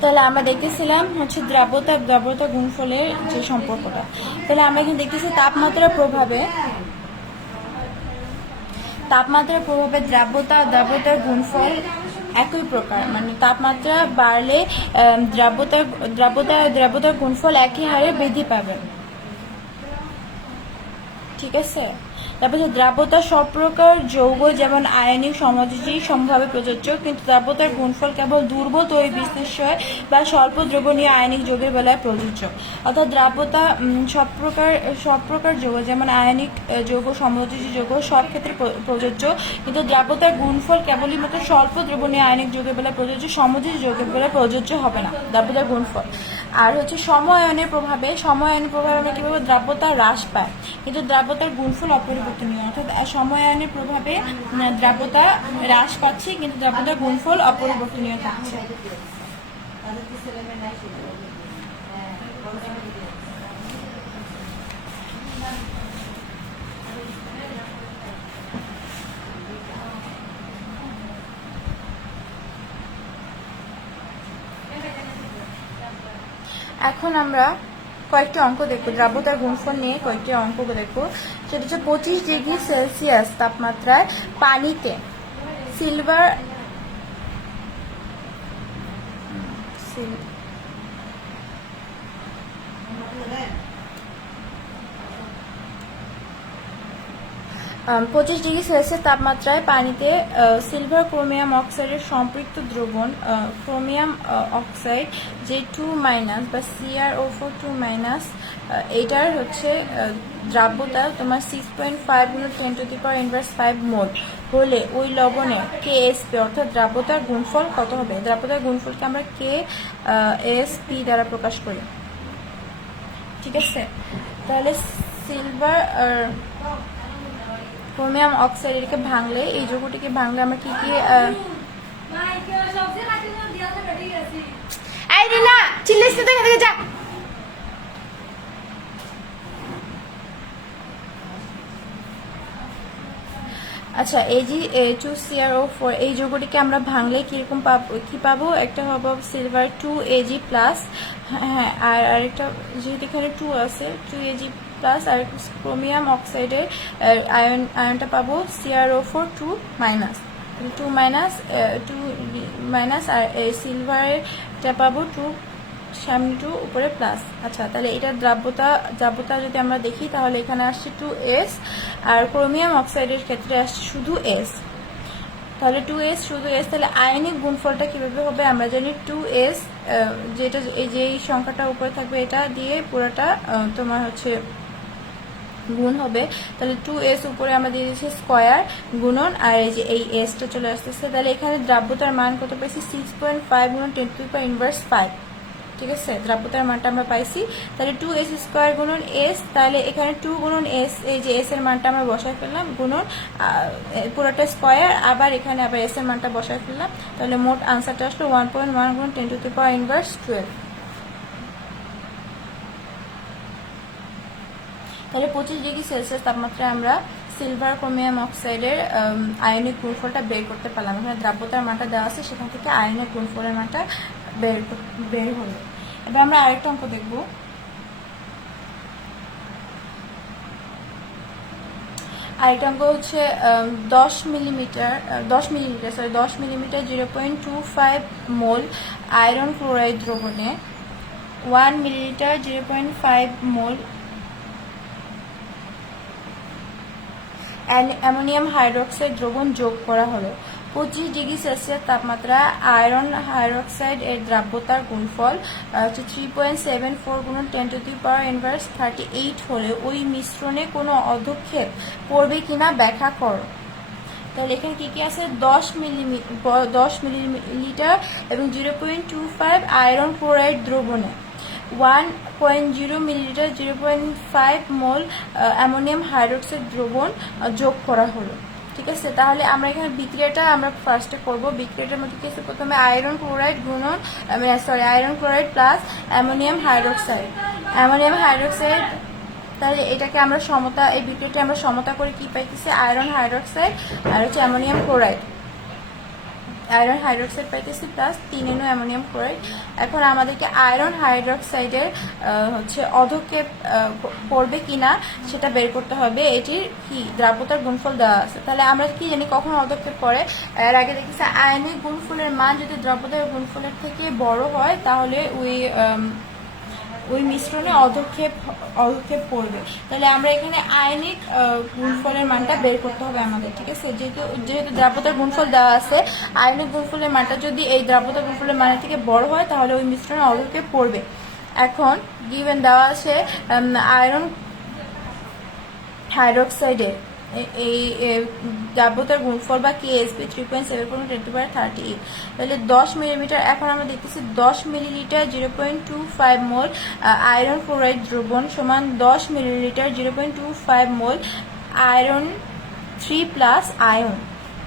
তাহলে আমরা দেখতেছিলাম হচ্ছে দ্রাব্যতা গুণফলের যে সম্পর্কটা। তাহলে আমরা এখানে দেখতেছি তাপমাত্রার প্রভাবে দ্রাব্যতার গুণফল একই প্রকার, মানে তাপমাত্রা বাড়লে দ্রাব্যতার গুণফল একই হারে বৃদ্ধি পাবে। ঠিক আছে। তারপর দ্রাব্যতা সব প্রকার যৌগ যেমন আয়নিক সমযোজী সমভাবে প্রযোজ্য, কিন্তু দ্রাব্যতার গুণফল কেবল দুর্বল তড়িৎ বিস্নিশ্চয় বা স্বল্প দ্রবণীয় আয়নিক যৌগের বেলায় প্রযোজ্য। অর্থাৎ দ্রাব্যতা সব প্রকার যৌগ যেমন আয়নিক যৌগ সমযোজী যৌগ সব ক্ষেত্রে প্রযোজ্য, কিন্তু দ্রাব্যতার গুণফল কেবলই মাত্র স্বল্প দ্রবণীয় আয়নিক যৌগের বেলায় প্রযোজ্য, সমযোজী যৌগের বেলায় প্রযোজ্য হবে না দ্রাব্যতার গুণফল। আর হচ্ছে সময়ায়নের প্রভাবে আমরা কিভাবে দ্রাব্যতা হ্রাস পায়, কিন্তু দ্রাব্যতার গুণফল অপরিবর্তনীয়। অর্থাৎ সময়ায়নের প্রভাবে দ্রাব্যতা হ্রাস পাচ্ছে, কিন্তু দ্রাব্যতার গুণফল অপরিবর্তনীয় থাকছে। এখন আমরা কয়েকটি অঙ্ক দেখবো, দ্রাব্যতার গুণফল নিয়ে কয়েকটি অঙ্ক দেখবো। সেটা হচ্ছে 25 ডিগ্রি সেলসিয়াস তাপমাত্রায় পানিতে সিলভার 25 ডিগ্রি সেলসিয়াস তাপমাত্রায় পানিতে সিলভার ক্রোমিয়াম অক্সাইডের সম্পৃক্ত দ্রবণ ক্রোমিয়াম অক্সাইড যে 2- বা CrO4 2- এইটার হচ্ছে দ্রাব্যতা তোমার 6.5 × 10⁻⁵ মোল হলে ওই লবণে KSP অর্থাৎ দ্রাব্যতার গুণফল কত হবে? দ্রাব্যতার গুণফলকে আমরা KSP দ্বারা প্রকাশ করি। ঠিক আছে। তাহলে সিলভার ক্রোমিয়াম অক্সাইড এটাকে ভাঙলে, এই যৌগটিকে ভাঙলে আমরা কি কি আচ্ছা Ag2CrO4 এই যৌগটিকে আমরা ভাঙলে কিরকম পাবো? একটা হবে সিলভার 2Ag+, হ্যাঁ, আর আরেকটা যেহেতু এখানে 2 আছে 2Ag+, আর ক্রোমিয়াম অক্সাইডের আয়নটা পাবো CrO4 2- আর সিলভারটা পাবো 2 সামনে 2 উপরে প্লাস। আচ্ছা, তাহলে এটা দ্রাব্যতা যদি আমরা দেখি তাহলে এখানে আসছে 2S, আর ক্রোমিয়াম অক্সাইডের ক্ষেত্রে আসছে শুধু S। তাহলে 2S শুধু S, তাহলে আয়নিক গুণফলটা কিভাবে হবে? আমরা জানি 2S যেটা এই সংখ্যাটা উপরে থাকবে এটা দিয়ে পুরোটা তোমার হচ্ছে গুণ হবে। তাহলে 2S উপরে আমরা দিয়ে দিচ্ছি স্কয়ার গুণন, আর এই এসটা চলে আসতেছে। তাহলে এখানে দ্রাব্যতার মান কত পাইছি? 6.5 × 10⁻⁵। ঠিক আছে, দ্রাব্যতার মানটা আমরা পাইছি। তাহলে 2S² গুণন S, তাহলে এখানে 2 গুণন S, এই যে S এর মানটা আমরা বসায় ফেললাম, গুণন পুরোটা স্কয়ার, আবার এখানে আবার S এর মানটা বসায় ফেললাম। তাহলে মোট আনসারটা আসলো 1.1 × 10⁻⁻12। তাহলে 25 ডিগ্রি সেলসিয়াস তাপমাত্রায় আমরা সিলভার ক্রোমিয়াম অক্সাইডের আয়নিক গুণফলটা বের করতে পারলাম। এখানে দ্রাব্যতার মানটা দেওয়া আছে, সেখান থেকে আয়নিক গুণফলের মানটা বের হলো। এবার আমরা আরেকটা অঙ্ক দেখব। আরেকটা অঙ্ক হচ্ছে 10 মিলিমিটার 0.25 মোল আয়রন ক্লোরাইড দ্রবণে 1 মিলিলিটার 0.5 মোল অ্যামোনিয়াম হাইড্রোক্সাইড দ্রবণ যোগ করা হলো। 25 ডিগ্রি সেলসিয়াস তাপমাত্রায় আয়রন হাইড্রোক্সাইড এর দ্রাব্যতার গুণফল 3.74 × 10⁻�38 হলে ওই মিশ্রণে কোনো অধক্ষেপ পড়বে কিনা ব্যাখ্যা করো। তাহলে এখানে কি কি আছে? 10 মিলিলিটার এবং 0.25 আয়রন ক্লোরাইড দ্রবণে 1.0 মিলিলিটার 0.5 মোল অ্যামোনিয়াম হাইড্রোক্সাইড দ্রবণ যোগ করা হলো। ঠিক আছে, তাহলে আমরা এখানে বিক্রিয়াটা আমরা ফার্স্টে করব। বিক্রিয়াটার মধ্যে কি আছে, প্রথমে আয়রন ক্লোরাইড গুণন iron chloride plus ammonium hydroxide, তাহলে এটাকে আমরা সমতা, এই বিক্রিয়াটা আমরা সমতা করে কি পাইতেছি, আয়রন হাইড্রোক্সাইড আর হচ্ছে অ্যামোনিয়াম ক্লোরাইড, আয়রন হাইড্রোক্সাইড পাইতেছি প্লাস 3 NO অ্যামোনিয়াম ক্লোরাইড। এখন আমাদেরকে আয়রন হাইড্রোক্সাইডের হচ্ছে অধক্ষেপ পড়বে কিনা সেটা বের করতে হবে। এটির কি দ্রাব্যতার গুণফল দেওয়া আছে, তাহলে আমরা কি জানি কখন অধক্ষেপ পড়ে, এর আগে দেখেছি আয়নিক গুণফলের মান যদি দ্রাব্যতার গুণফলের থেকে বড় হয় তাহলে ওই মিশ্রণে অধক্ষেপ পড়বে। তাহলে আমরা এখানে আয়নিক গুণফলের মানটা বের করতে হবে আমাদের, ঠিক আছে। যেহেতু দ্রাব্যতার গুণফল দেওয়া আছে, আয়নিক গুণফলের মানটা যদি এই দ্রাব্যতার গুণফলের মানের থেকে বড় হয় তাহলে ওই মিশ্রণে অধক্ষেপ পড়বে। এখন গিভেন দেওয়া আছে আয়রন হাইড্রোক্সাইডের এই দ্রাব্যতার গুণফল বা কেএসপি 3.7 × 10⁻38, তাহলে 10 মিলিমিটার। এখন আমরা দেখতেছি 10 মিলিলিটার 0.25 মোল আয়রন ক্লোরাইড দ্রবণ সমান 10 মিলিলিটার 0.25 মোল আয়রন 3+ আয়ন,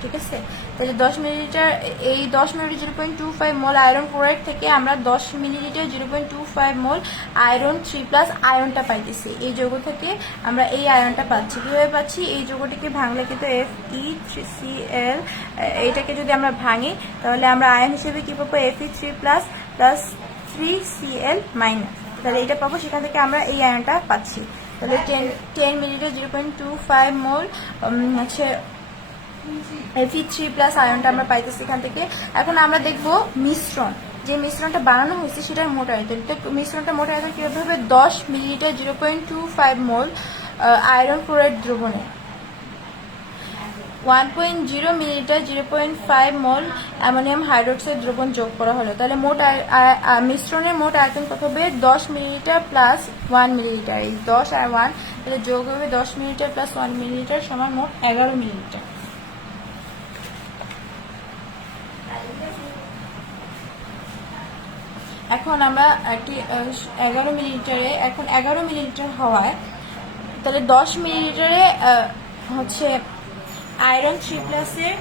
ঠিক আছে। তাহলে 10 মিলিলিটার, এই 10 মিলিলিটার 0.25 মোল আয়রন ক্লোরাইড থেকে আমরা 10 মিলিলিটার 0.25 মোল আয়রন 3+ আয়নটা পাইতেছি। এই যৌগ থেকে আমরা এই আয়নটা পাচ্ছি। কিভাবে পাচ্ছি, এই যৌগটিকে ভাঙলে কিন্তু Fe3Cl, এইটাকে যদি আমরা ভাঙি তাহলে আমরা আয়ন হিসেবে কি পাবো, Fe3+ প্লাস 3Cl মাইনাস, তাহলে এটা পাবো, সেখান থেকে আমরা এই আয়নটা পাচ্ছি। তাহলে 10 মিলিলিটার 0.25 মোল হচ্ছে Fe3+ আয়নটা আমরা পাইতেছি এখান থেকে। এখন আমরা দেখব মিশ্রণ, যে মিশ্রণটা বানানো হয়েছে সেটার মোট আয়তন। তো মিশ্রণটা মোট আয়তন কিভাবে হবে, 10 মিলিলিটার 0.25 মোল আয়রন ক্লোরাইড দ্রবণে 1.0 মিলিলিটার 0.5 মোল অ্যামোনিয়াম হাইড্রোক্সাইড দ্রবণ যোগ করা হলো। তাহলে মোট মিশ্রণের মোট আয়তন কত হবে, 10 মিলিলিটার প্লাস 1 মিলিলিটার, এই 10 আর 1 তাহলে যোগ হবে 10 মিলিলিটার প্লাস 1 মিলিলিটার সমান মোট 11 মিলিলিটার। এখন আমরা একটি 11 মিলিলিটারে, এখন 11 মিলিলিটার হওয়ায় তাহলে 10 মিলিলিটারে হচ্ছে আয়রন 3+ এর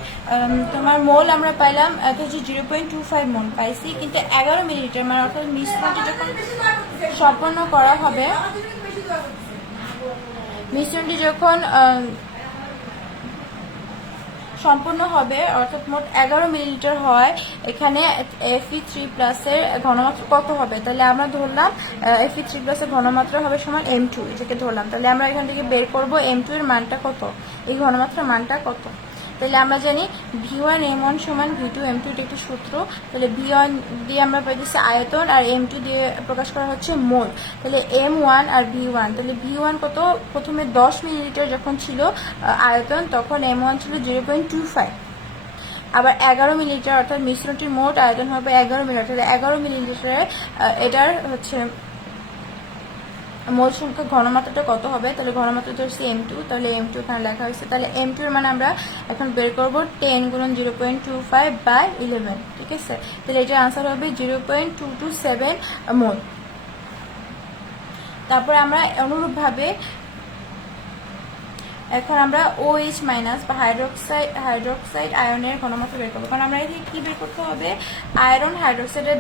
তোমার মোল আমরা পাইলাম 0.25 মোল পাইছি, কিন্তু 11 মিলিলিটার মানে অর্থাৎ মিশ্রণটি যখন সম্পন্ন করা হবে, মিশ্রণটি যখন সম্পূর্ণ হবে অর্থাৎ মোট 11 মিলিলিটার হয়, এখানে Fe3+ এর ঘনমাত্রা কত হবে, তাহলে আমরা ধরলাম Fe3+ এর ঘনমাত্রা হবে সমান M2, এটাকে ধরলাম। তাহলে আমরা এখান থেকে বের করব M2 এর মানটা কত, এই ঘনমাত্রার মানটা কত। তাহলে আমরা জানি V1M1 সমান V2M2, এটা একটি সূত্র। তাহলে V1 দিয়ে আমরা পাইতেছি আয়তন আর M2 দিয়ে প্রকাশ করা হচ্ছে মোল। তাহলে M1 আর V1, তাহলে V1 কত, প্রথমে 10 মিলিলিটার যখন ছিল আয়তন তখন M1 ছিল 0.25, আবার 11 মিলিলিটার অর্থাৎ মিশ্রণটির মোট আয়তন হবে 11 মিলিলিটার। তাহলে 11 মিলিলিটারে এটার হচ্ছে মোল সংখ্যা ঘনমাত্রাটা কত হবে, তাহলে ঘনমাত্রা হচ্ছে M2, তাহলে M2 এখানে লেখা হয়েছে। তাহলে M2 এর মানে আমরা এখন বের করব 10 × 0.25/11, ঠিক আছে। তাহলে এটার আনসার হবে 0.227 মোল। তারপর আমরা অনুরূপভাবে এখন আমরা OH- বা হাইড্রোক্সাইড আয়নের ঘনমাত্রা বের করবো, কারণ আমরা এখানে কি বের করতে হবে, আয়রন হাইড্রোক্সাইডের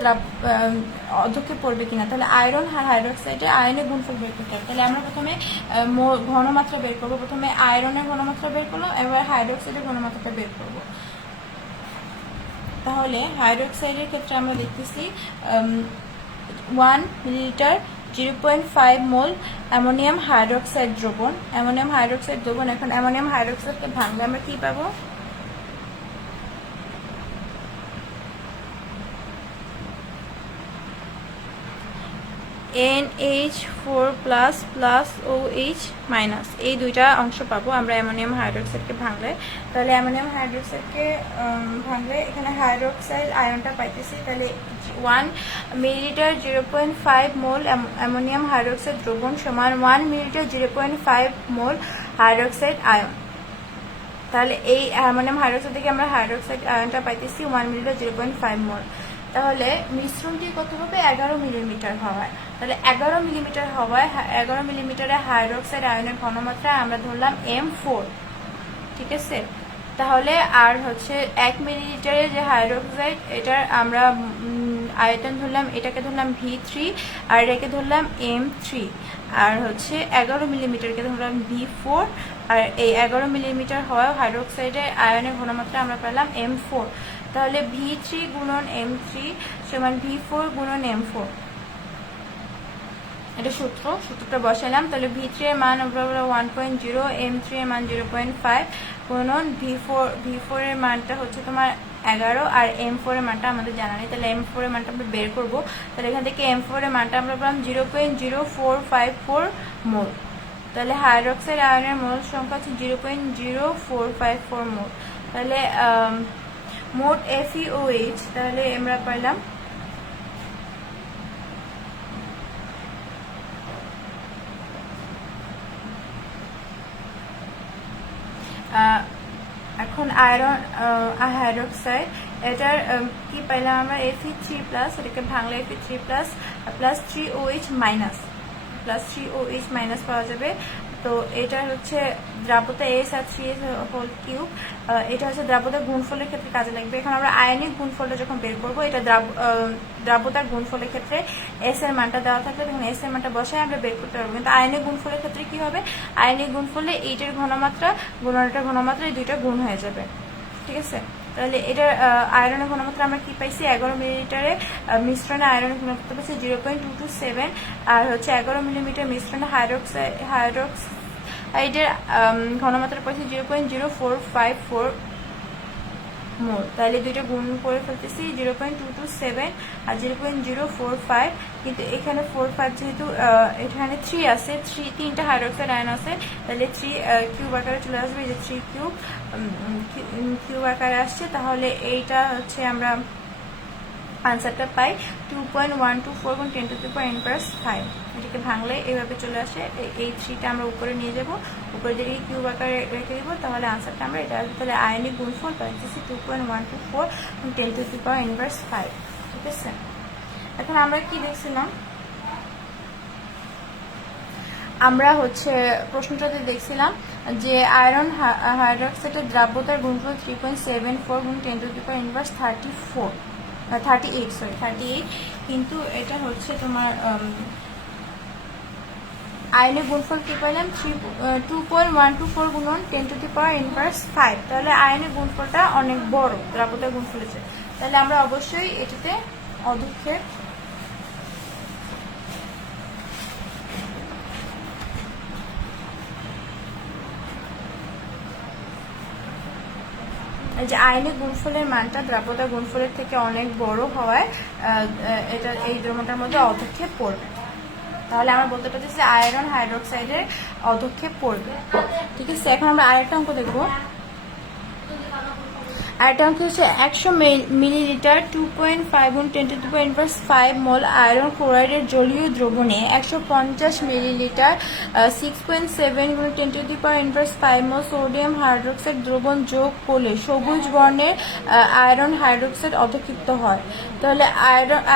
অধক্ষেপ পড়বে কিনা। তাহলে আয়রন হাইড্রোক্সাইডের আয়নের গুণফল বের করতে হবে। তাহলে আমরা প্রথমে ঘনমাত্রা বের করবো, প্রথমে আয়রনের ঘনমাত্রা বের করলাম, এবার হাইড্রোক্সাইডের ঘনমাত্রাটা বের করবো। তাহলে হাইড্রোক্সাইডের ক্ষেত্রে আমরা দেখতেছি 1 মিলিলিটার 0.5 মোল অ্যামোনিয়াম হাইড্রোক্সাইড দ্রবণ, এখন অ্যামোনিয়াম হাইড্রোক্সাইডকে ভাঙলে আমরা কি পাবো, NH4+ OH-, এই দুইটা অংশ পাবো আমরা অ্যামোনিয়াম হাইড্রোক্সাইডকে ভাঙলে। তাহলে অ্যামোনিয়াম হাইড্রোক্সাইডকে ভাঙলে এখানে হাইড্রোক্সাইড আয়নটা পাইতেছি। তাহলে 1 মিলিলিটার 0.5 মোল অ্যামোনিয়াম হাইড্রোক্সাইড দ্রবণ সমান 1 মিলিলিটার 0.5 মোল হাইড্রোক্সাইড আয়ন। তাহলে এই অ্যামোনিয়াম হাইড্রোক্সাইড থেকে আমরা হাইড্রোক্সাইড আয়নটা পাইতেছি 1 মিলিলিটার 0.5 মোল। তাহলে মিশ্রণটি কত হবে, 11 মিলিমিটার হওয়ায়, তাহলে 11 মিলিমিটার হওয়ায় 11 মিলিমিটারে হাইড্রোক্সাইড আয়নের ঘনমাত্রা আমরা ধরলাম M4, ঠিক আছে। তাহলে আর হচ্ছে 1 মিলিলিটারের যে হাইড্রোক্সাইড এটার আমরা আয়তন ধরলাম, এটাকে ধরলাম V3 আর এটাকে ধরলাম M3, আর হচ্ছে 11 মিলিমিটারকে ধরলাম V4, আর এই 11 মিলিমিটার হওয়া হাইড্রোক্সাইডের আয়নের ঘনমাত্রা আমরা পেলাম M4। তাহলে V3 গুণন M3 সমান V4 গুণন M4, এটা সূত্রটা বসালাম। তাহলে V3 এর মান আমরা 1.0, M3 এর মান 0.5 গুণন V4 এর মানটা হচ্ছে তোমার 11 আর M4 এর মানটা আমাদের জানা নেই, তাহলে M4 এর মানটা আমরা বের করব। তাহলে এখান থেকে M4 এর মানটা আমরা পেলাম 0.0454 মোল। তাহলে হাইড্রোক্সাইড আয়নের মোল সংখ্যা হচ্ছে 0.0454 মোল। তাহলে মোট FeOH তাহলে আমরা পেলাম এখন আয়রন হাইড্রোক্সাইড এটার কি পাইলাম আমরা Fe3+, এটাকে ভাঙলে Fe3+ প্লাস 3OH মাইনাস পাওয়া যাবে। তো এটা হচ্ছে দ্রাব্যতা S আর 3S হোল কিউব, এটা হচ্ছে দ্রাব্যতার গুণফলের ক্ষেত্রে কাজে লাগবে। এখন আমরা আয়নিক গুণফলটা যখন বের করবো, এটা দ্রাব্যতার গুণফলের ক্ষেত্রে S এর মানটা দেওয়া থাকলে তখন S এর মানটা বসায় আমরা বের করতে পারবো। কিন্তু আয়নিক গুণফলের ক্ষেত্রে কি হবে, আয়নিক গুণফলে এইটার ঘনমাত্রা গুণনটার ঘনমাত্রা এই দুইটা গুণ হয়ে যাবে, ঠিক আছে। তাহলে এটার আয়রনের ঘনমাত্রা আমরা কি পাইছি, 11 মিলিলিটারে মিশ্রণে আয়রনের ঘনমাত্রা পাইছি 0.227, আর হচ্ছে 11 মিলিমিটার মিশ্রণে হাইড্রোক্সাইডের ঘনমাত্রা পাইছি 0.0454 মোল। তাহলে দুইটা গুণ করে ফেলতেছি 0.227 আর 0.045, কিন্তু এখানে 45 যেহেতু এখানে 3 আছে, 3টা হাইড্রোক্সাইড আয়ন আছে, তাহলে 3 কিউব আকারে চলে আসবে, যে 3 কিউব আকারে আসছে। তাহলে এইটা হচ্ছে আমরা আনসারটা পাই 2.124 গুণ 10 টু দি পাওয়ার n+5। এটাকে ভাঙলে এইভাবে চলে আসে, এই 3টা আমরা উপরে নিয়ে যাব, উপরে যদি কিউব আকারে রেখে দিব তাহলে আনসারটা আমরা এটা আসবে। তাহলে আয়নিক গুণফল পাইতেছি 2.124 গুণ 10 টু দি পাওয়ার n+5, ঠিক আছে। এখন আমরা কি দেখছিলাম, আমরা হচ্ছে প্রশ্নটাতে দেখছিলাম যে আয়রন হাইড্রোক্সাইডের দ্রাব্যতার গুণফল 3.74 গুণ 10 টু দি পাওয়ার n+38, কিন্তু এটা হচ্ছে তোমার আয়নের গুণফল কি পাইলাম 2.124 গুণন 10 টু দি পাওয়ার n+5। তাহলে আয়নের গুণফলটা অনেক বড় দ্রাব্যতার গুণফলের চেয়ে, তাহলে আমরা অবশ্যই এটাতে অধক্ষেপ যে আয়নিক গুণফলের মানটা দ্রাব্যতা গুণফলের থেকে অনেক বড় হওয়ায় এটা এই দ্রবণটার মধ্যে অধক্ষেপ পড়বে। তাহলে আমরা বলতে পারতেছি আয়রন হাইড্রোক্সাইডের অধক্ষেপ পড়বে, ঠিক আছে। এখন আমরা আরেকটা অঙ্ক দেখবো। আরেকটা অঙ্ক হচ্ছে 100 মিলিলিটার 2.5 গুণ 10 to the power n+5 mole iron ক্লোরাইডের জলীয় দ্রবণে 150 মিলিলিটার 6.7 গুণ 10 to the power n+5 mole sodium hydroxide দ্রবণ যোগ করলে সবুজ বর্ণের আয়রন হাইড্রোক্সাইড অধক্ষিপ্ত হয়। তাহলে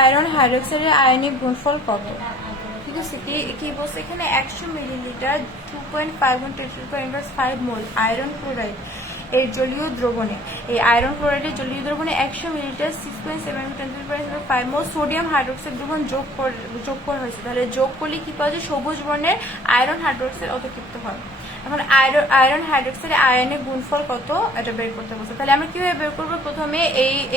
আয়রন হাইড্রোক্সাইডের আয়নিক গুণফল কত, ঠিক আছে। কি বলছে এখানে 100 মিলিলিটার 2.5 গুণ 10 to the power n+5 mole iron chloride এর জলীয় দ্রবণে, এই আয়রন ক্লোরাইডের জলীয় দ্রবণে 100 millilitre 6.7 10 to the power 5 mole sodium hydroxide দ্রবণ যোগ করা হয়েছে। তাহলে যোগ করলে কি পাওয়া যায়, সবুজ বর্ণের আয়রন হাইড্রোক্সাইড অধক্ষিপ্ত হয়। এখন আয়রন হাইড্রোক্সাইড আয়নের গুণফল কত এটা বের করতে বলছে। তাহলে আমরা কিভাবে বের করবো, প্রথমে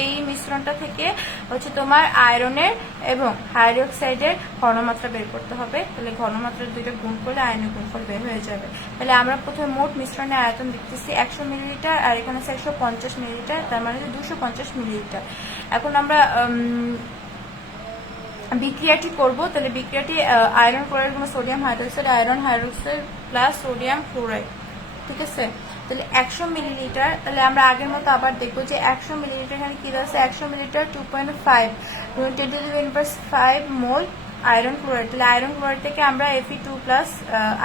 এই মিশ্রণটা থেকে হচ্ছে তোমার আয়রনের এবং হাইড্রোক্সাইডের ঘনমাত্রা বের করতে হবে। তাহলে ঘনমাত্রা দুইটা গুণ করলে আয়নের গুণফল বের হয়ে যাবে। তাহলে আমরা প্রথমে মোট মিশ্রণের আয়তন দেখতেছি 100 মিলিলিটার, আর এখানে আছে 150 মিলিলিটার, তার মানে 250 মিলিলিটার। এখন আমরা বিক্রিয়াটি করব। তাহলে বিক্রিয়াটি আয়রন ক্লোরাইড গুণ sodium hydroxide, iron hydroxide plus sodium chloride, ঠিক আছে। তাহলে 100 মিলিলিটার, তাহলে আমরা আগের মতো আবার দেখবো যে 100 মিলিলিটার এখানে কি আছে, 100 millilitre 2.5 10 to the power n+5 mole iron chloride. তাহলে আয়রন ক্লোরাইড থেকে আমরা Fe2+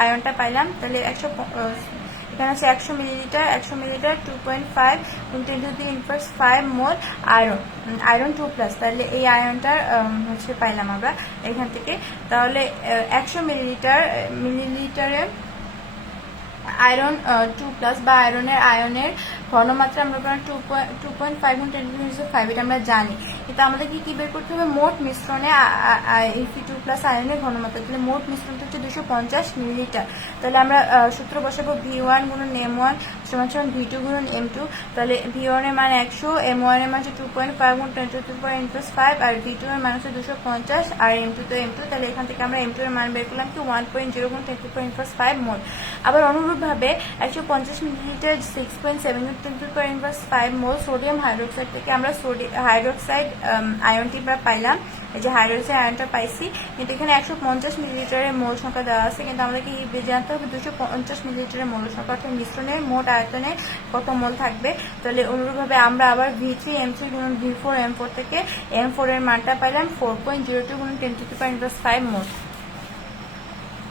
আয়রনটা পাইলাম। তাহলে এখানে আছে 100 millilitre 2.5 10 to the power 5 mole iron 2+। তাহলে এই আয়রনটার হচ্ছে পাইলাম আমরা এখান থেকে। তাহলে 100 মিলিলিটারে আয়রন 2+ বা আয়নের ঘনমাত্রা আমরা 2.5 × 10⁵ এটা আমরা জানি, কিন্তু আমাদেরকে কি বের করতে হবে মোট মিশ্রণে Fe2+ আয়নের ঘনমাত্রা। তাহলে মোট মিশ্রণটা হচ্ছে 250 মিলিলিটার। তাহলে আমরা সূত্র বসাবো V1 × M1 = V2 × M2। তাহলে V1 এর মান 100, M1 এর মান হচ্ছে 2.5 × 10⁵ আর V2 এর মান হচ্ছে 250 আর M2 তো M2। তাহলে এখান থেকে আমরা M2 এর মান বের করলাম কি 1.0 × 10⁵ মোল। আবার অনুরূপভাবে 150 মিলিলিটার 6.7 × 10⁵ মোল সোডিয়াম হাইড্রোক্সাইড থেকে আমরা হাইড্রোক্সাইড আয়নটি আমরা পাইলাম। এই যে হাইড্রোক্সাইড আয়নটা পাইছি, কিন্তু এখানে 150 মিলিলিটারের মোল সংখ্যা দেওয়া আছে, কিন্তু আমাদেরকে জানতে হবে 250 মিলিলিটারের মোল সংখ্যা, অর্থাৎ মিশ্রণের মোট আয়তনে কত মোল থাকবে। তাহলে অনুরূপভাবে আমরা আবার V3M3 × V4M4 থেকে M4 এর মানটা পাইলাম 4.02 × 10⁵ মোল।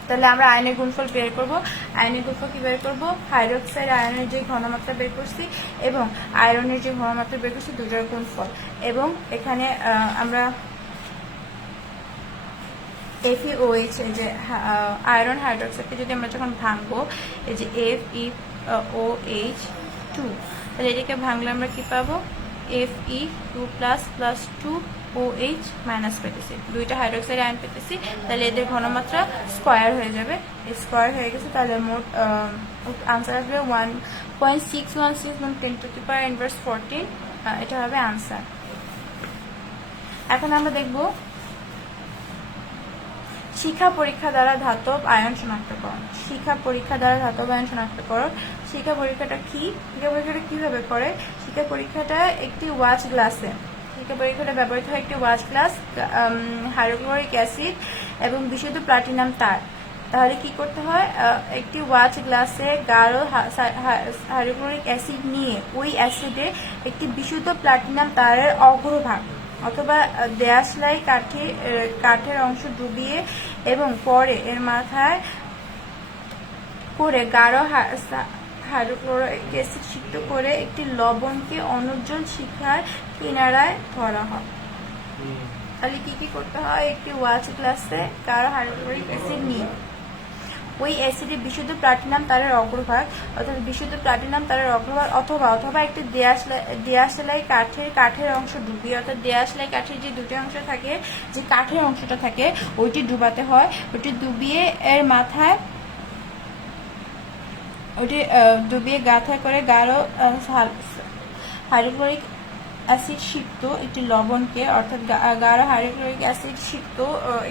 তাহলে আমরা আয়নের গুণফল বের করব। আয়নের গুণফল কি বের করব? হাইড্রোক্সাইড আয়নের যে ঘনমাত্রা বের করছি এবং আয়রনের যে ঘনমাত্রা বের করছি দুটোর গুণফল, এবং এখানে আমরা FeOH এই যে আয়রন হাইড্রোক্সাইডকে যদি আমরা যখন ভাঙবো, এই যে FeOH2, তাহলে এটাকে ভাঙলে আমরা কি পাবো? Fe2+ 2OH- পেতেছি, দুইটা হাইড্রোক্সাইড আয়ন পেতেছি। তাহলে এদের ঘনমাত্রা স্কোয়ার হয়ে যাবে, স্কোয়ার হয়ে গেছে। তাহলে মোট আনসার আসবে 1.616 × 10⁻14। এটা হবে আনসার। এখন আমরা দেখব শিখা পরীক্ষা দ্বারা ধাতব আয়ন শনাক্তকরণ। শিখা পরীক্ষা দ্বারা ধাতব আয়ন শনাক্তকরণ। শিখা পরীক্ষাটা কি? শিখা পরীক্ষাটা কিভাবে করে? শিখা পরীক্ষাটা একটি ওয়াচ গ্লাসে, শিখা পরীক্ষাটা ব্যবহৃত হয় একটি ওয়াচ গ্লাস, হাইড্রোক্লোরিক অ্যাসিড এবং বিশুদ্ধ প্লাটিনাম তার। তাহলে কি করতে হয়? একটি ওয়াচ গ্লাসে গাঢ় হাইড্রোক্লোরিক অ্যাসিড নিয়ে ওই অ্যাসিডে একটি বিশুদ্ধ প্লাটিনাম তারের অগ্রভাগ অথবা দেয়াশলাই কাঠের অংশ ডুবিয়ে এবং পরে এর মাথায় করে গাঢ় হাইড্রোক্লোরিক অ্যাসিড সিক্ত করে একটি লবণকে অনুজ্জ্বল শিখার কিনারায় ধরা হয়। তাহলে কি করতে হয়? একটি ওয়াচ গ্লাসে গাঢ় হাইড্রোক্লোরিক অ্যাসিড নিয়ে ওই অ্যাসিডে বিশুদ্ধ প্লাটিনাম তারের অগ্রভাগ অর্থাৎ বিশুদ্ধ প্লাটিনাম তারের অগ্রভাগ অথবা একটি দেয়াশলাই কাঠের অংশ ডুবিয়ে, অর্থাৎ দেয়াশলাই কাঠের যে দুটি অংশ থাকে, যে কাঠের অংশটা থাকে ওইটি ডুবাতে হয়। ওইটি ডুবিয়ে এর মাথায় গাঁথা করে গাঢ় হাইড্রোক্লোরিক অ্যাসিড সিক্ত একটি লবণকে, অর্থাৎ গাঢ় হাইড্রোক্লোরিক অ্যাসিড সিক্ত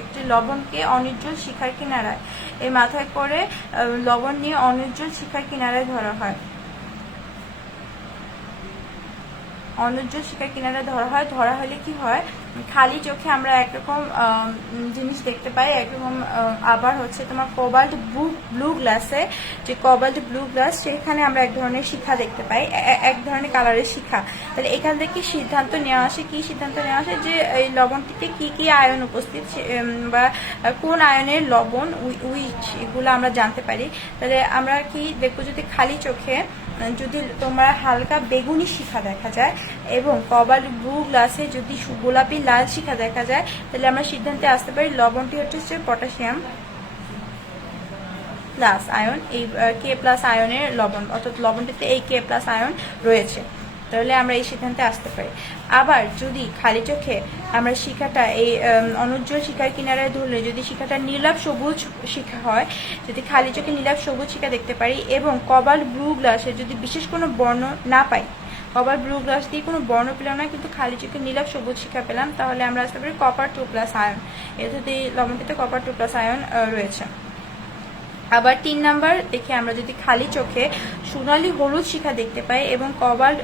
একটি লবণকে অনুজ্জ্বল শিখার কিনারায়, এর মাথায় করে লবণ নিয়ে অনুজ্জ্বল শিখার কিনারায় ধরা হয়। অনুজ্জ্বল শিখার কিনারায় ধরা হলে কি হয়? খালি চোখে আমরা একরকম জিনিস দেখতে পাই, একরকম আবার হচ্ছে তোমার কোবাল্ট ব্লু গ্লাসে, যে কোবাল্ট ব্লু গ্লাস, সেখানে আমরা এক ধরনের শিখা দেখতে পাই, এক ধরনের কালারের শিখা। তাহলে এখান থেকে সিদ্ধান্ত নেওয়া আসে, যে এই লবণটিতে কি আয়ন উপস্থিত বা কোন আয়নের লবণ এগুলো আমরা জানতে পারি। তাহলে আমরা কি দেখবো? যদি খালি চোখে যদি তোমরা হালকা বেগুনি শিখা দেখা যায় এবং কোবাল্ট ব্লু গ্লাসে যদি গোলাপি লাল শিখা দেখা যায়, তাহলে আমরা সিদ্ধান্তে আসতে পারি লবণটি হচ্ছে পটাশিয়াম প্লাস আয়ন, এই K+ আয়নের লবণ, অর্থাৎ লবণটিতে এই K+ আয়ন রয়েছে। তাহলে আমরা এই সিদ্ধান্তে আসতে পারি। আবার যদি খালি চোখে আমরা শিখাটা এই অনুজ্জ্বল শিখার কিনারায় ধরলে যদি শিখাটা নীলাভ সবুজ শিখা হয়, যদি খালি চোখে নীলাভ সবুজ শিখা দেখতে পারি এবং কোবাল্ট ব্লু গ্লাসে যদি বিশেষ কোনো বর্ণ না পাই, কপার ব্লু গ্লাস দিয়ে কোনো বর্ণ পেলাম না কিন্তু খালি চোখে নীলাভ সবুজ শিখা পেলাম, তাহলে আমরা আসতে পারি কপার 2+ আয়ন। এতে এই লবণটিতে কপার 2+ আয়ন রয়েছে। আবার 3 নাম্বার দেখে আমরা যদি খালি চোখে সোনালী হলুদ শিখা দেখতে পাই এবং কোবাল্ট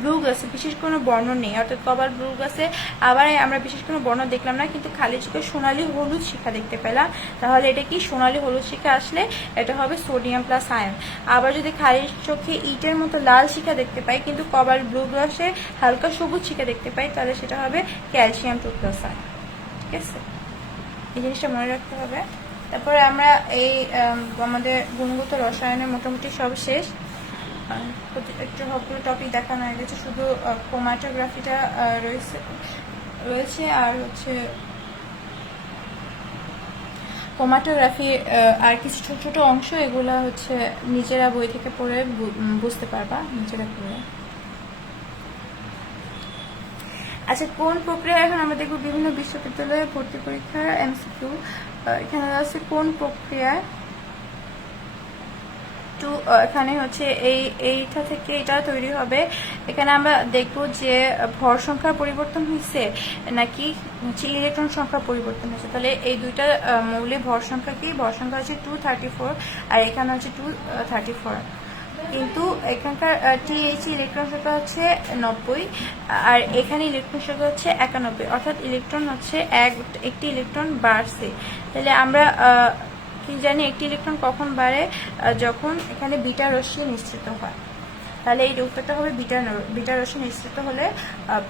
ব্লু গ্লাসে বিশেষ কোনো বর্ণ নেই, অর্থাৎ কোবাল্ট ব্লু গ্লাসে আবার আমরা বিশেষ কোনো বর্ণ দেখলাম না কিন্তু খালি চোখে সোনালী হলুদ শিখা দেখতে পেলাম, তাহলে এটা কি সোনালী হলুদ শিখা আসলে এটা হবে সোডিয়াম প্লাস আয়ন। আবার যদি খালি চোখে ইটের মতো লাল শিখা দেখতে পাই কিন্তু কোবাল্ট ব্লু গ্লাসে হালকা সবুজ শিখা দেখতে পাই, তাহলে সেটা হবে ক্যালসিয়াম 2+ আয়ন। ঠিক আছে, এই জিনিসটা মনে রাখতে হবে। তারপরে আমরা এই আমাদের গুণগত রসায়নের মোটামুটি সব শেষ, একটু সবগুলো টপিক দেখানো হয়ে গেছে, শুধু ক্রোমাটোগ্রাফিটা রয়েছে আর হচ্ছে ক্রোমাটোগ্রাফি আর কিছু ছোট ছোট অংশ, এগুলা হচ্ছে নিজেরা বই থেকে পড়ে বুঝতে পারবা, নিজেরা পড়ে। আচ্ছা, কোন প্রক্রিয়া, এখন আমরা দেখব বিভিন্ন বিশ্ববিদ্যালয়ে ভর্তি পরীক্ষার এমসিকিউ। এখানে আছে কোন প্রক্রিয়ায় টু, এখানে হচ্ছে এইটা থেকে এটা তৈরি হবে। এখানে আমরা দেখব যে ভর সংখ্যার পরিবর্তন হয়েছে নাকি হচ্ছে ইলেকট্রন সংখ্যা পরিবর্তন হয়েছে। তাহলে এই দুইটা মৌলিক ভর সংখ্যা কি, ভর সংখ্যা হচ্ছে 234 আর এখানে হচ্ছে 234, কিন্তু এখানকার টিএইচ ইলেকট্রন সংখ্যা হচ্ছে 90 আর এখানে ইলেকট্রন সংখ্যা হচ্ছে 91, অর্থাৎ ইলেকট্রন হচ্ছে একটি ইলেকট্রন বাড়ছে। তাহলে আমরা কি জানি একটি ইলেকট্রন কখন বাড়ে, যখন এখানে বিটা রশ্মি নিশ্চিত হয়। তাহলে এই উত্তরটা হবে বিটা রশ্মি নিশ্চিত হলে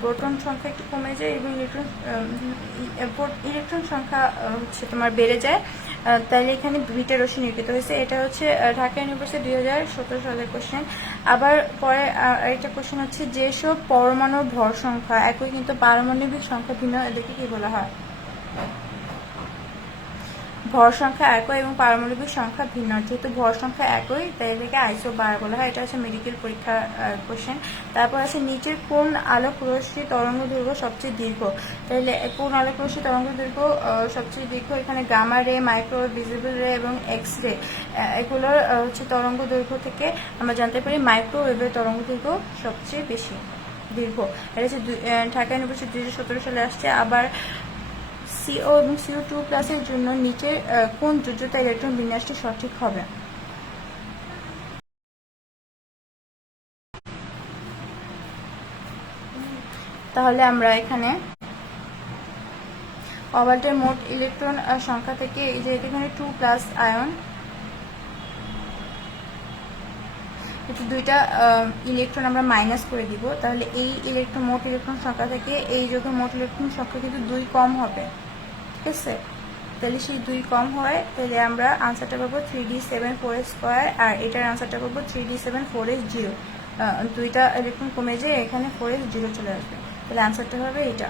প্রোটন সংখ্যা একটু কমে যায় এবং ইলেকট্রন সংখ্যা হচ্ছে তোমার বেড়ে যায়। তাহলে এখানে বিটা রশ্মি নির্গত হয়েছে। এটা হচ্ছে ঢাকা ইউনিভার্সিটি 2017 সালের কোশ্চেন। আবার পরে আরেকটা কোশ্চেন হচ্ছে যেসব পরমাণুর ভর সংখ্যা একই কিন্তু পারমাণবিক সংখ্যা ভিন্ন, এদেরকে কি বলা হয়? ভর সংখ্যা একই এবং পারমাণবিক সংখ্যা ভিন্ন। যেহেতু ভর সংখ্যা একই তাই এটাকে আইসোবার বলা হয়। এটা হচ্ছে মেডিকেল পরীক্ষার কোশ্চেন। তারপর আছে নিচের কোন আলোক রশ্মি তরঙ্গ দৈর্ঘ্য সবচেয়ে দীর্ঘ। তাহলে কোন আলোক রশ্মি তরঙ্গ দৈর্ঘ্য সবচেয়ে দীর্ঘ, এখানে গামা রে, মাইক্রো, ভিজিবল রে এবং এক্স রে, এগুলোর হচ্ছে তরঙ্গ দৈর্ঘ্য থেকে আমরা জানতে পারি মাইক্রোওয়েভের তরঙ্গ দৈর্ঘ্য সবচেয়ে বেশি দীর্ঘ। এটা হচ্ছে ঢাকা ইউনিভার্সিটি 2017 সালে আসছে। আবার CO এবং CO2+ এর জন্য নিচের কোন যোজ্যতা ইলেকট্রন বিন্যাসটি সঠিক হবে? তাহলে আমরা এখানে কোবাল্টের মোট ইলেকট্রন সংখ্যা থেকে এই যে এখানে 2+ আয়ন, একটু দুইটা ইলেকট্রন আমরা মাইনাস করে দিব। তাহলে এই মোট ইলেকট্রন সংখ্যা থেকে এই যৌগের মোট ইলেকট্রন সংখ্যা কিন্তু 2 কম হবে, ঠিক আছে? তাহলে সেই 2 কম হয়, তাহলে আমরা আনসারটা পাবো 3d7 4s² আর এটার আনসারটা পাবো 3d7 4s0। দুইটা ইলেকট্রন কমে যায়, এখানে 4s0 চলে আসবে। তাহলে আনসারটা হবে এটা।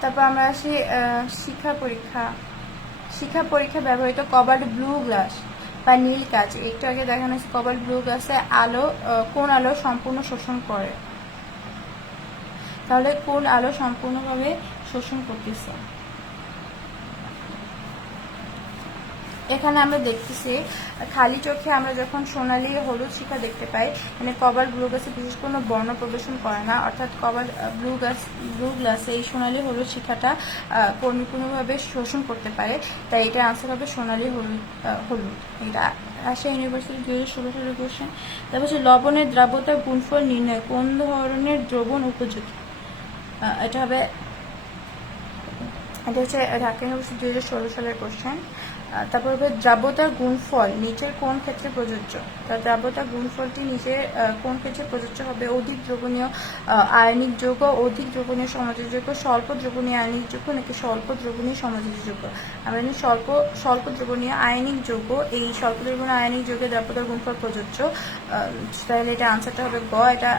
তারপর আমরা আসি শিক্ষা পরীক্ষা ব্যবহৃত কবাল্ট ব্লু গ্লাস বা নীল কাঁচ। একটু আগে দেখানো হয়েছে কবাল্ট ব্লু গ্লাসে কোন আলো সম্পূর্ণ শোষণ করে। তাহলে কোন আলো সম্পূর্ণভাবে শোষণ করতেছে? এখানে আমরা দেখতেছি খালি চোখে আমরা যখন সোনালী হলুদ শিখা দেখতে পাই, মানে কবাল্ট ব্লু গ্লাসে বিশেষ কোনো বর্ণ প্রদর্শন করে না, অর্থাৎ কবাল্ট ব্লু গ্লাসে এই সোনালী হলুদ শিখাটা পরিপূর্ণভাবে শোষণ করতে পারে। তাই এটার আনসার হবে সোনালী হলুদ। এটা রাজশাহী ইউনিভার্সিটি 2016 সালের কোশ্চেন। তারপর হচ্ছে লবণের দ্রাব্যতার গুণফল নির্ণয় কোন ধরনের দ্রবণ উপযোগী। এটা হচ্ছে ঢাকা ইউনিভার্সিটি 2016 সালের কোশ্চেন। তারপর হবে দ্রাব্যতার গুণফল নিচের কোন ক্ষেত্রে প্রযোজ্য। তার দ্রাব্যতার গুণফলটি নিচের কোন ক্ষেত্রে প্রযোজ্য হবে? অধিক দ্রবণীয় আয়নিক যৌগ, অধিক দ্রবণীয় সমাজের যৌগ, স্বল্প দ্রবণীয় আয়নিক যৌগ নাকি স্বল্প দ্রবণীয় সমাজের যৌগ। আমরা জানি স্বল্প দ্রবণীয় আয়নিক যৌগ, এই স্বল্প দ্রবণীয় আয়নিক যৌগের দ্রাব্যতার গুণফল প্রযোজ্য। তাহলে এটা আনসারটা হবে গ। এটা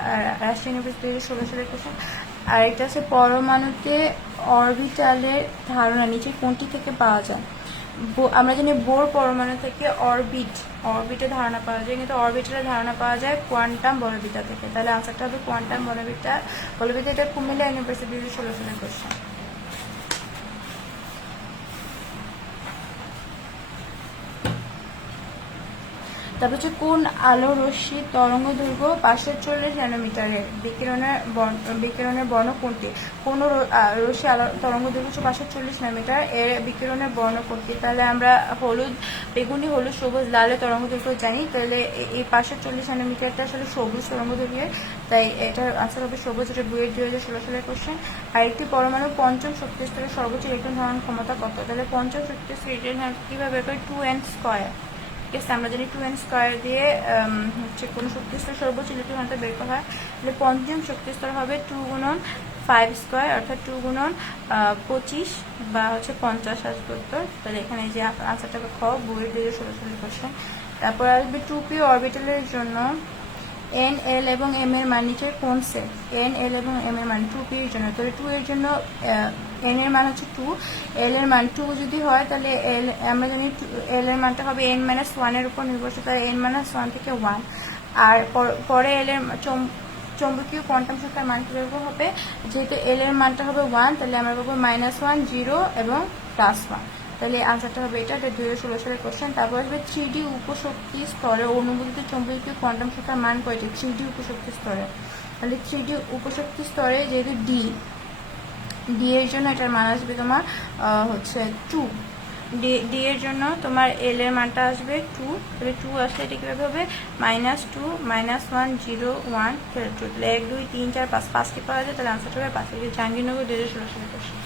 রাজশাহী ইউনিভার্সিটি 2016 সালের কোশ্চেন। আর এটা হচ্ছে পরমাণুতে অরবিটালের ধারণা নিচে কোনটি থেকে পাওয়া যায়। আমরা জানি বোর পরমাণু থেকে অরবিটের ধারণা পাওয়া যায়, কিন্তু অরবিটালের ধারণা পাওয়া যায় কোয়ান্টাম বলবিদ্যা থেকে। তাহলে আনসারটা হবে কোয়ান্টাম বলবিদ্যা। এটা কুমিল্লা ইউনিভার্সিটি 2016 সালের কোশ্চেন। তারপর হচ্ছে কোন আলো রশ্মির তরঙ্গ দৈর্ঘ্য 540 ন্যানোমিটারের, বিকিরণের বর্ণ কোনটি? কোন রশ্মি আলো তরঙ্গ দৈর্ঘ্য 540 ন্যানোমিটার, এর বিকিরণের বর্ণ কোনটি? তাহলে আমরা বেগুনি, হলুদ, সবুজ, লালের তরঙ্গ দৈর্ঘ্য জানি। তাহলে এই 540 ন্যানোমিটারটা আসলে সবুজ তরঙ্গ দৈর্ঘ্যের, তাই এটার আনসার হবে সবুজ। এটা 2016 সালের কোশ্চেন। আর একটি পরমাণু পঞ্চম শক্তি স্তরের সর্বোচ্চ ইলেকট্রন ধারণ ক্ষমতা কত? তাহলে পঞ্চম শক্তি স্তরের ইলেকট্রন কিভাবে বের করি? 2n²। ঠিক আছে, আমরা জানি 2n² দিয়ে হচ্ছে কোনো শক্তি স্তর সর্বোচ্চ ইলেকট্রন ঘনত্ব বের করা হয়। তাহলে পঞ্চম শক্তি স্তর হবে 2 গুণন 5² অর্থাৎ 2 গুণন 25 বা হচ্ছে 50 আসবে উত্তর। তাহলে এখানে যে আনসারটা খ, বইয়ের 2016 সালের কোশ্চেন। তারপর আসবে 2p অরবিটালের জন্য এন এল এবং এম এর মান নিচে কোন সেট, এন এল এবং এম এর মান 2p এর জন্য, তাহলে 2 এর জন্য এন এর মান হচ্ছে 2, এল এর মান 2 যদি হয় তাহলে এল আমরা জানি এল এর মানটা হবে n মাইনাস 1 এর উপর নির্ভরশীল, তাহলে n মাইনাস 1 থেকে 1। আর পরে এল এর চৌম্বকীয় কোয়ান্টাম সংখ্যার মান কীভাবে হবে, যেহেতু এল এর মানটা হবে 1 তাহলে আমরা পাবো -1, 0 এবং +1। তাহলে আনসারটা হবে এটা 2016 সালের কোশ্চেন। তারপর আসবে 3D উপশক্তি স্তরে অনুমোদিত চৌম্বকীয় কোয়ান্টাম সংখ্যার মান কয়টি, 3D উপশক্তি স্তরে। তাহলে 3D উপশক্তি স্তরে যেহেতু ডি এর জন্য এটার মান আসবে তোমার হচ্ছে 2, ডি এর জন্য তোমার এল এর মানটা আসবে 2, তাহলে 2 আসলে এটা কীভাবে হবে -2, -1, 0, 1, 2, তাহলে 1, 2, 3, 4, 5, 5টি পাওয়া যায়, তাহলে আনসারটা হবে 5। জাহাঙ্গীরনগর 2016 সালের কোশ্চেন।